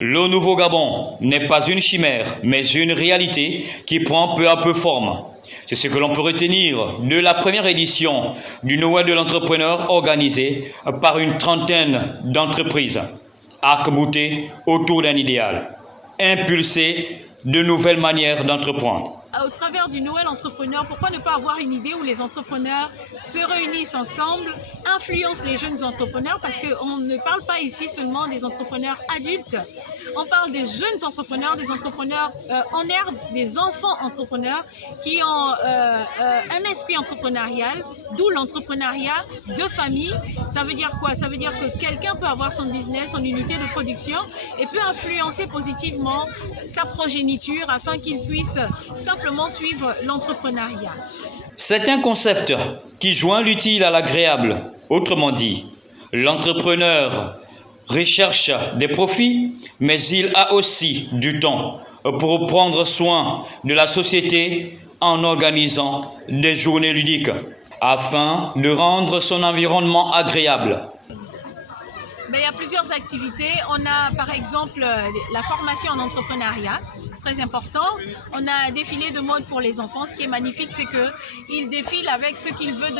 Le Nouveau Gabon n'est pas une chimère, mais une réalité qui prend peu à peu forme. C'est ce que l'on peut retenir de la première édition du Noël de l'entrepreneur organisé par une trentaine d'entreprises, arc-boutées autour d'un idéal, impulser de nouvelles manières d'entreprendre. Au travers du Noël entrepreneur, pourquoi ne pas avoir une idée où les entrepreneurs se réunissent ensemble, influencent les jeunes entrepreneurs, parce qu'on ne parle pas ici seulement des entrepreneurs adultes, on parle des jeunes entrepreneurs, des entrepreneurs en herbe, des enfants entrepreneurs qui ont un esprit entrepreneurial, d'où l'entrepreneuriat de famille. Ça veut dire quoi? Ça veut dire que quelqu'un peut avoir son business, son unité de production et peut influencer positivement sa progéniture afin qu'il puisse simplement suivre l'entrepreneuriat. C'est un concept qui joint l'utile à l'agréable. Autrement dit, l'entrepreneur recherche des profits, mais il a aussi du temps pour prendre soin de la société en organisant des journées ludiques afin de rendre son environnement agréable. Il y a plusieurs activités. On a par exemple la formation en entrepreneuriat, très important. On a un défilé de mode pour les enfants. Ce qui est magnifique, c'est qu'ils défilent avec ce qu'ils veulent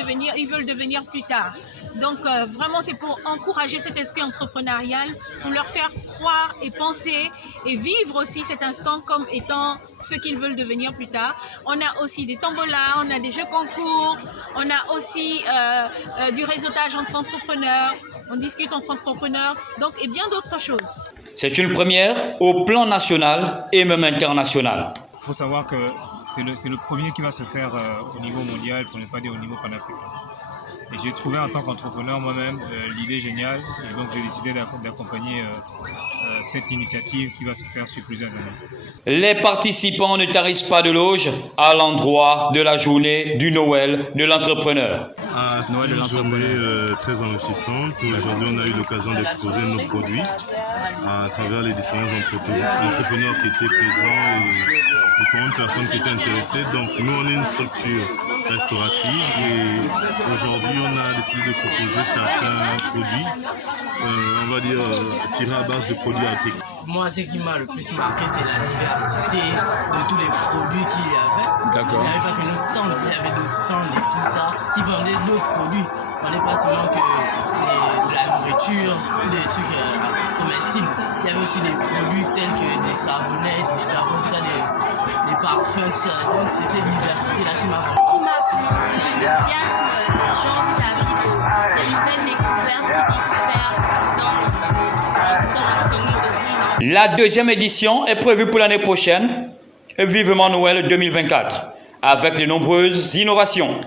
devenir plus tard. Donc vraiment, c'est pour encourager cet esprit entrepreneurial, pour leur faire croire et penser et vivre aussi cet instant comme étant ce qu'ils veulent devenir plus tard. On a aussi des tombolas, on a des jeux concours, on a aussi du réseautage entre entrepreneurs. On discute entre entrepreneurs, donc, et bien d'autres choses. C'est une première au plan national et même international. Il faut savoir que c'est le premier qui va se faire au niveau mondial, pour ne pas dire au niveau panafricain. Et j'ai trouvé en tant qu'entrepreneur moi-même l'idée géniale, et donc j'ai décidé d'accompagner cette initiative qui va se faire sur plusieurs années. Les participants ne tarissent pas de loge à l'endroit de la journée du Noël de l'entrepreneur. C'est une journée très enrichissante. Aujourd'hui, on a eu l'occasion d'exposer nos produits à travers les différents entrepreneurs qui étaient présents et différentes personnes qui étaient intéressées. Donc, nous, on est une structure restaurative et aujourd'hui, on a décidé de proposer certains produits, on va dire, tirés à base de produits agricoles. Moi, ce qui m'a le plus marqué, c'est la diversité de tous les produits qu'il y avait. D'accord. Il n'y avait pas que notre stand, il y avait d'autres stands et tout ça qui vendaient d'autres produits. On n'est pas seulement que de la nourriture, des trucs comestibles. Il y avait aussi des produits tels que des savonnettes, du savon, tout ça, des parfums, tout ça. Donc c'est cette diversité-là qui m'a marqué. Ce qui m'a plu, c'est l'enthousiasme des gens vis-à-vis des nouvelles découvertes qu'ils ont pu faire dans les différents stands que nous aussi. La deuxième édition est prévue pour l'année prochaine. Vivement Noël 2024, avec de nombreuses innovations.